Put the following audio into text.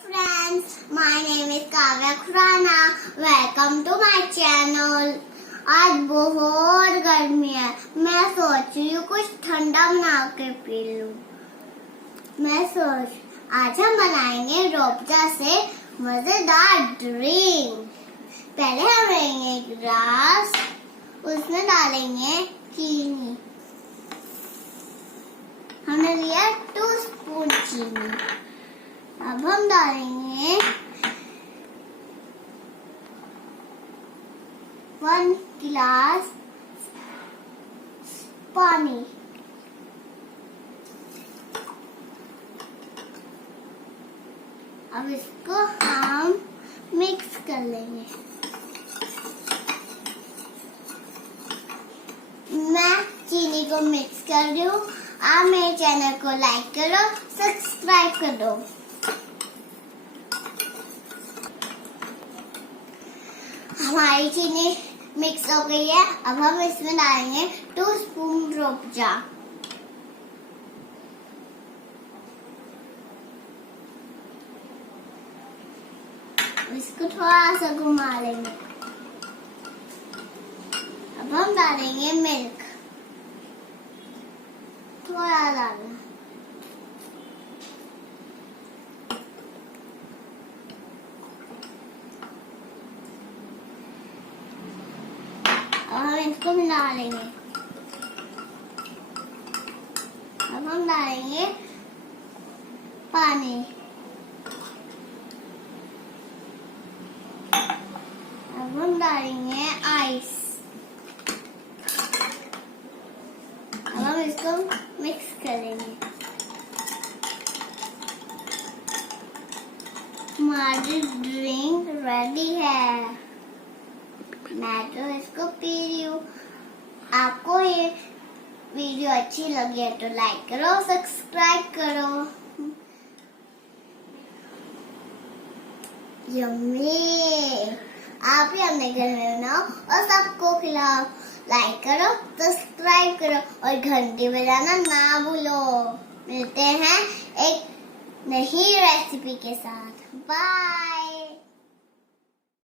friends, my name is Kavya Khurana. Welcome to my channel. आज बहुत गर्मी है, मैं सोच रही हूँ कुछ ठंडा बना के पी लूँ। आज हम बनाएंगे रूह अफ़ज़ा से मजेदार ड्रिंक। पहले हम लेंगे ग्लास, उसमें डालेंगे चीनी। हमने लिया 2 स्पून चीनी। अब हम डालेंगे 1 गिलास पानी। अब इसको हम मिक्स कर लेंगे। मैं चीनी को मिक्स कर रही हूँ। आप मेरे चैनल को लाइक करो, सब्सक्राइब करो। हमारी चीनी मिक्स हो गई है। अब हम इसमें डालेंगे 2 स्पून रूह अफ़ज़ा। इसको थोड़ा सा घुमा लेंगे। अब हम डालेंगे मिल्क, थोड़ा डालना। अब हम इसको मिला लेंगे। अब हम डालेंगे पानी। अब हम डालेंगे आइस। अब हम इसको मिक्स करेंगे। हमारी ड्रिंक रेडी है। मैं तो इसको पी रही हूँ। आपको ये वीडियो अच्छी लगी है तो लाइक करो, सब्सक्राइब करो। यम्मी! आप भी अपने घर में बनाओ और सबको खिलाओ। लाइक करो, सब्सक्राइब करो और घंटी बजाना ना भूलो। मिलते हैं एक नई रेसिपी के साथ। बाय।